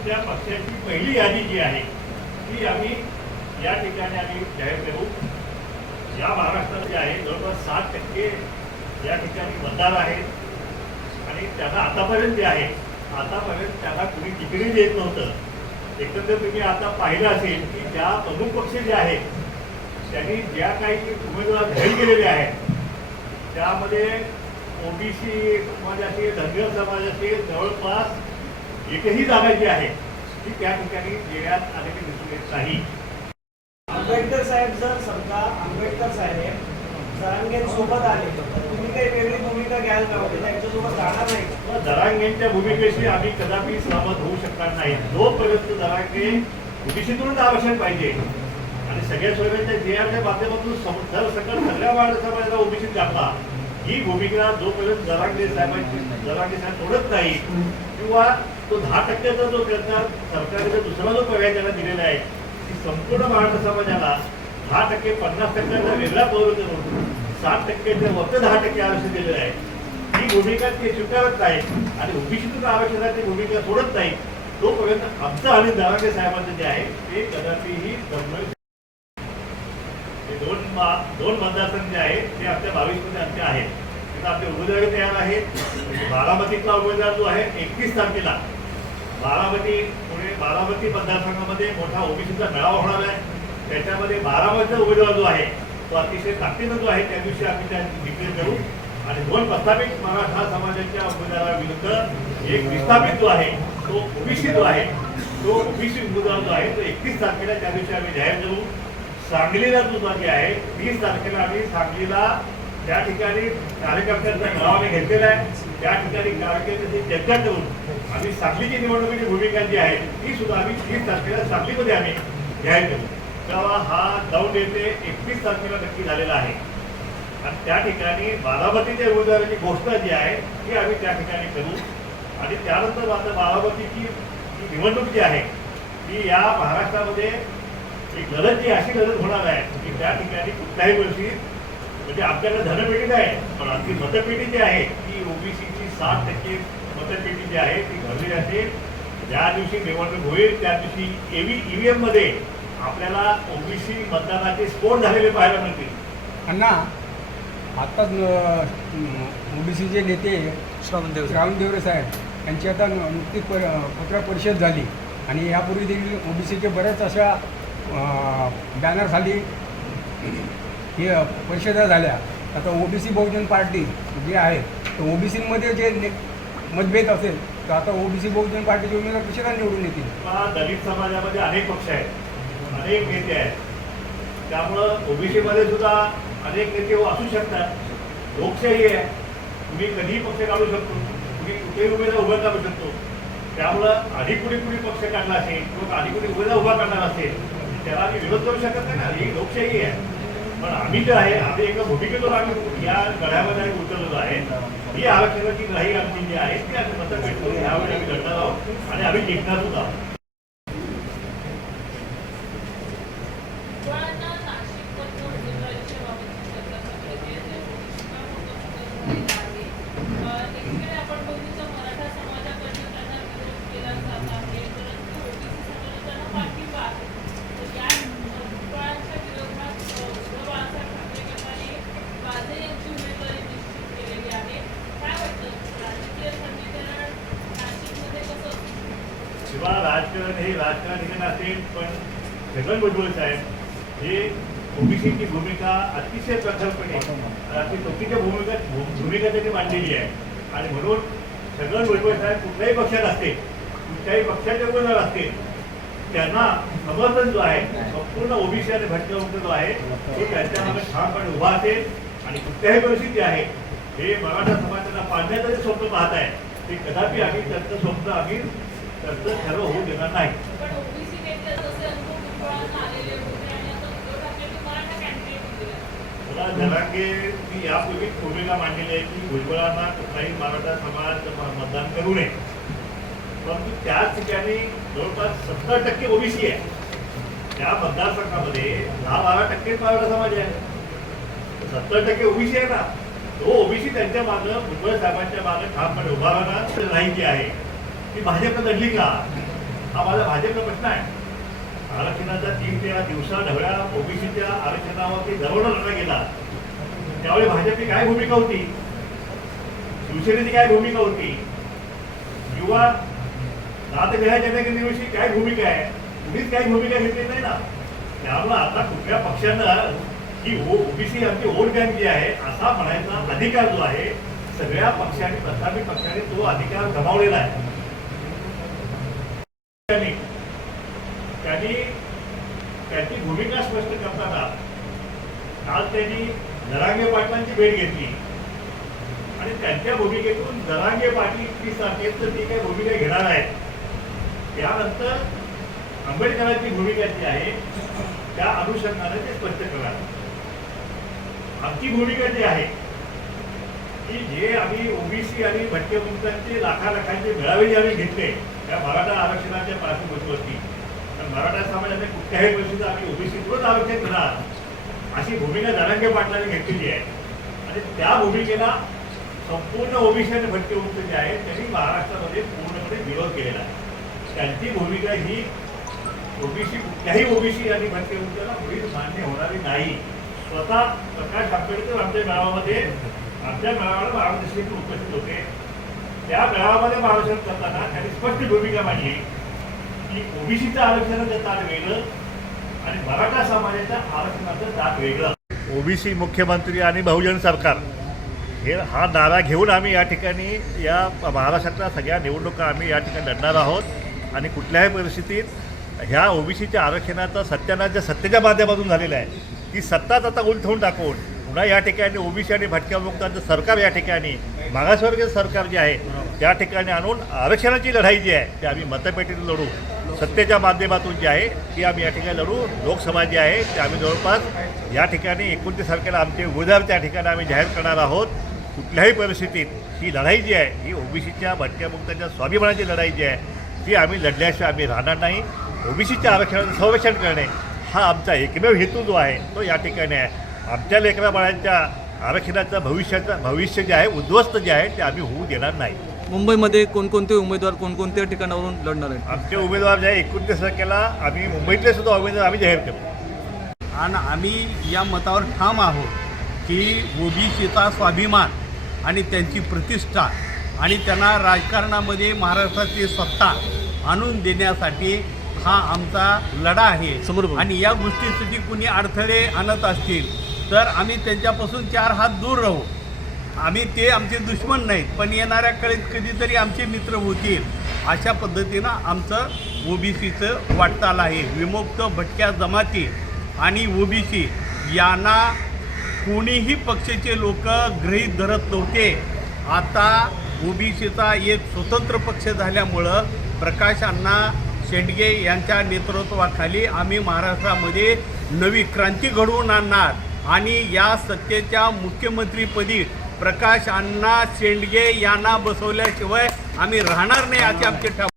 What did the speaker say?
आपल्या पक्षाची पहिली यादी जी आहे ती आम्ही या ठिकाणी आम्ही जाहीर करू. या महाराष्ट्रात जे आहे जवळपास सात टक्के या ठिकाणी मतदार आहेत. आणि त्यांना आतापर्यंत जे आहे आतापर्यंत त्यांना कुणी तिकडे देत नव्हतं. एकंदर तुम्ही आता पाहिलं असेल की ज्या प्रमुख पक्ष जे आहेत त्यांनी ज्या काही उमेदवार जाहीर केलेले आहेत त्यामध्ये ओबीसी समाज असेल धनगर समाज असेल जवळपास एकही जागा जी आहे ती त्या ठिकाणी देण्यात आलेली दिसून येत नाही आंबेडकर साहेब जर समजा आंबेडकर साहेब जरांगे सोबत आले तर तुम्ही काही वेगळी भूमिका घ्याल का म्हणजे त्यांच्यासोबत जाणार नाही? दरांगेंच्या भूमिकेशी आम्ही कदापि सहमत होऊ शकणार नाही जोपर्यंत दरांगे ओबीसीतूनच आरक्षण पाहिजे आणि सगळ्या सोयऱ्यांच्या जे आरच्या माध्यमातून सम- सरसकट सगळ्या वाढ समाजाला ओबीसीत टाकला ही भूमिका जोपर्यंत जरांगे साहेबांची जरांगे साहेब सोडत नाही किंवा तो दहा टक्क्याचा जो त्यांचा सरकारचा दुसरा जो पर्याय त्यांना दिलेला आहे की संपूर्ण महाराष्ट्र समाजाला दहा टक्के पन्नास टक्क्याचा वेगळा पौर करून सात टक्क्याच्या वरचं दहा टक्के आरक्षण दिलेलं आहे. ही भूमिका ते स्वीकारत नाही आणि ओबीसीतून आरक्षणाची भूमिका सोडत नाही तोपर्यंत आमचं आणि दरांगे साहेबांचं जे आहे ते कदापिही जमणार दोन मा- दोन मतदारसंघ जे आहेत ते आपल्या बावीसमध्ये आमचे आहेत. आपले उमेदवारी तयार आहेत बारामतीतला उमेदवार जो आहे एकतीस तारखेला. बारामती पुणे बारामती मतदारसंघामध्ये मोठा ओबीसीचा मेळावा होणार आहे. त्याच्यामध्ये बारामतीचा उमेदवार जो आहे तो अतिशय ताकदीनं जो आहे त्या दिवशी आम्ही त्या डिक्लेअर करू. आणि दोन प्रस्थापित मराठा समाजाच्या उमेदवाराविरुद्ध एक विस्थापित जो आहे तो ओबीसी जो आहे तो ओबीसी उमेदवार जो आहे तो एकतीस तारखेला त्या दिवशी आम्ही जाहीर करू. सांगलीला जो जागी आहे तीस तारखेला आम्ही सांगलीला त्या ठिकाणी कार्यकर्त्यांचा मेळावा घेतलेला आहे. त्या ठिकाणी कार्यकर्त्यांची चर्चा करून आम्ही सांगलीची निवडणुकीची भूमिका जी आहे ती सुद्धा आम्ही तीस तारखेला सांगलीमध्ये आम्ही जाहीर करू. तेव्हा हा दौंड येथे एकवीस तारखेला नक्की झालेला आहे. आणि त्या ठिकाणी बारामतीच्या उमेदवाराची घोषणा जी आहे ती आम्ही त्या ठिकाणी करू. आणि त्यानंतर आता बारामतीची जी निवडणूक जी आहे ती या महाराष्ट्रामध्ये एक लढत जी अशी लढत होणार आहे की त्या ठिकाणी कुठल्याही वर्षी म्हणजे आपल्याकडे धनपेटी आहे पण आमची मतपेटी जी आहे ती ओबीसीची सात टक्के मतपेटी जी आहे ती भरली जाते. ज्या दिवशी निवडणूक होईल त्या दिवशी एव्ही ईव्हीएममध्ये आपल्याला ओबीसी मतदानाचे स्फोट झालेले पाहायला मिळतील. अण्णा आत्ताच ओबीसीचे नेते श्रावण राहुल देवरे साहेब यांची आता नुकतीच पर पत्र परिषद झाली. आणि यापूर्वी देखील ओबीसीचे बऱ्याच अशा बॅनर खाली हे परिषदा झाल्या. आता ओबीसी बहुजन पार्टी जी आहे तर ओबीसीमध्ये जे मतभेद असेल तर आता ओबीसी बहुजन पार्टीचे उमेदवार कसे काय निवडून येतील? दलित समाजामध्ये अनेक पक्ष आहेत. अनेक नेते आहेत. त्यामुळं ओबीसी मध्ये सुद्धा अनेक नेते हो असू शकतात. लोकशाही आहे. तुम्ही कधीही पक्ष काढू शकतो. तुम्ही कुठेही उमेदवार उभा काढू शकतो. त्यामुळं आधी कुणी कुणी पक्ष काढला असेल किंवा आधी कुणी उमेदवार उभा करणार असेल त्याला आम्ही विरोध करू शकत नाही. ना ही लोकशाही आहे. पण आम्ही जे आहे आम्ही एका भूमिकेतून आम्ही या गळ्यामध्ये आम्ही उतरलेलो आहे. ही आरक्षणाची ग्राही आमची जी आहे ती आम्ही मतं भेटतो यावेळी आम्ही लढणार आहोत आणि आम्ही जिंकणार सुद्धा आहोत मुळांना नाशिकमधनं उमेदवारीच्या बाबतची चर्चा सगळी आहे. शिक्कामोर्तब आहे. अं, एकीकडे आपण बघितलं मराठा समाजाकडनं त्यांना विरोध केला जात आहे परंतु ओबीसी समाजाला पाठिंबा आहे तर या मुळांच्या विरोधात अं, उद्धव बाळासाहेब ठाकरे गटाने वाझे यांची उमेदवारी निश्चित केलेली आहे काय वाटतं राजकीय समीकरण नाशिकमध्ये कसं शिवा राजकारण हे राजकारण हे असेल पण छगन भुजबळ साहेब हे ओबीसीची भूमिका अतिशय प्रखरपणे अति चौकीच्या भूमिका भूमिका त्यांनी मांडलेली आहे. आणि म्हणून छगन भुजबळ साहेब कुठल्याही पक्षात असते कुठल्याही पक्षाचे उमेदवार असतील त्यांना समर्थन जो आहे संपूर्ण ओबीसी आणि भटकवंत जो आहे तो त्यांच्या मागे ठामपणे उभा असेल. आणि कुठल्याही परिस्थिती आहे हे मराठा समाजाला पाडण्याचं जे स्वप्न पाहत आहे ते कदापि आम्ही त्यांचं स्वप्न आम्ही त्यांचं खरं होऊ देणार नाही. मला जरांगे मी भूमिका मांडलेली आहे की भुजबळांना कुठलाही मराठा समाज मतदान करू नये. परंतु त्याच ठिकाणी जवळपास सत्तर टक्के ओबीसी आहे. त्या मतदारसंघामध्ये दहा बारा टक्के मराठा समाज आहे. सत्तर टक्के ओबीसी आहे ना. तो ओबीसी त्यांच्या मागं भुजबळ साहेबांच्या मागं ठामपणे उभा राहणार नाही जी आहे. की भाजप लढली का? हा माझा भाजपचा प्रश्न आहे. आरक्षणाचा तीन तेरा दिवसा ढवळ्या ओबीसीच्या आरक्षणावरती दरवडा लढा गेला. त्यावेळी भाजपची काय भूमिका होती? शिवसेनेची काय भूमिका होती? युवा नाथ ग्रह जनगणनेविषयी काय भूमिका आहे? कुणीच काही भूमिका घेतली नाही ना. त्यामुळे आता कुठल्या पक्षानं ही ओबीसी आमची वोट बँक जी आहे असा म्हणायचा अधिकार जो आहे सगळ्या पक्षाने प्रस्थापित पक्षाने तो अधिकार गमावलेला आहे. त्यांनी त्यांनी त्यांची भूमिका स्पष्ट करताना काल त्यांनी जरांगे पाटलांची भेट घेतली. आणि त्यांच्या भूमिकेतून जरांगे पाटील इतकी तर ती काही भूमिका घेणार आहेत. त्यानंतर आंबेडकरांची भूमिका जी आहे त्या अनुषंगाने ते स्पष्ट करणार आमची भूमिका जी आहे की जे आम्ही ओबीसी आणि भटके लाखा लाखांचे मेळावे जे आम्ही घेतले त्या मराठा आरक्षणाच्या पार्श्वभूमीवरती तर मराठा समाजाने कुठल्याही परिस्थितीत आम्ही ओबीसीतूनच आरक्षण घेणार अशी भूमिका धनंजय पाटलांनी घेतलेली आहे. आणि त्या भूमिकेला संपूर्ण ओबीसी आणि भटके जे आहेत त्यांनी महाराष्ट्रामध्ये पूर्णपणे विरोध केलेला आहे. त्यांची भूमिका ही ओबीसी कुठल्याही ओबीसी आणि भटके मुळीच मान्य होणारी नाही. स्वतः प्रकाश आंबेडकर आमच्या मेळाव्यामध्ये आमच्या मेळाव्याला महाराज उपस्थित होते. त्या मेळाव्यामध्ये महाराष्ट्र करताना त्यांनी स्पष्ट भूमिका मांडली. की ओबीसीचं आरक्षणाचं ताट वेगळं आणि मराठा समाजाच्या आरक्षणाचं ताट वेगळं. ओबीसी मुख्यमंत्री आणि बहुजन सरकार हे हा नारा घेऊन आम्ही या ठिकाणी या महाराष्ट्रातल्या सगळ्या निवडणुका आम्ही या ठिकाणी लढणार आहोत. आणि कुठल्याही परिस्थितीत ह्या ओबीसीच्या आरक्षणाचा सत्यानाश ज्या सत्तेच्या माध्यमातून झालेला आहे. ती सत्ताच आता उलथवून टाकून पुन्हा या ठिकाणी ओबीसी आणि भटक्या मुक्तांचं सरकार या ठिकाणी मागासवर्गीय सरकार जे आहे त्या ठिकाणी आणून आरक्षणाची लढाई जी आहे ती आम्ही मतपेटीतून लढू. सत्तेच्या माध्यमातून जी आहे ती आम्ही या ठिकाणी लढू. लोकसभा जी आहे ते आम्ही जवळपास या ठिकाणी एकोणतीस तारखेला आमचे उमेदवार त्या ठिकाणी आम्ही जाहीर करणार आहोत. कुठल्याही परिस्थितीत ही लढाई जी आहे ही ओबीसीच्या भटक्या मुक्तांच्या स्वाभिमानाची लढाई जी आहे ती आम्ही लढल्याशिवाय आम्ही राहणार नाही. ओबीसीच्या आरक्षणाचं संरक्षण करणे हा आमचा एकमेव हेतू जो आहे तो या ठिकाणी आहे. आमच्या लेकरा बाळांच्या आरक्षणाचं भविष्याचं भविष्य जे आहे उद्ध्वस्त जे आहे ते आम्ही होऊ देणार नाही. मुंबईमध्ये कोणकोणते उमेदवार कोणकोणत्या ठिकाणावरून लढणार आहेत? आमचे उमेदवार जे आहे एकोणतीस तारखेला आम्ही मुंबईतले सुद्धा उमेदवार आम्ही जाहीर करू आणि आम्ही या मतावर ठाम आहोत की ओबीसीचा स्वाभिमान आणि त्यांची प्रतिष्ठा आणि त्यांना राजकारणामध्ये महाराष्ट्राची सत्ता आणून देण्यासाठी हा आमचा लढा आहे. आणि या गोष्टीसाठी कुणी अडथळे आणत असतील तर आम्ही त्यांच्यापासून चार हात दूर राहू. आम्ही ते आमचे दुश्मन नाहीत पण येणाऱ्या कळीत कधीतरी आमचे मित्र होतील. अशा पद्धतीनं आमचं ओबीसीचं वाटचाल आहे. विमुक्त भटक्या जमाती आणि ओबीसी यांना कोणीही पक्षाचे लोक गृहीत धरत नव्हते. आता ओबीसीचा एक स्वतंत्र पक्ष झाल्यामुळं प्रकाश अण्णा शेंडगे यांच्या नेतृत्वाखाली आम्ही महाराष्ट्रामध्ये नवी क्रांती घडवून आणणार. आणि या सत्तेच्या मुख्यमंत्रीपदी प्रकाश अण्णा शेंडगे यांना बसवल्याशिवाय आम्ही राहणार नाही असे आमचे ठाम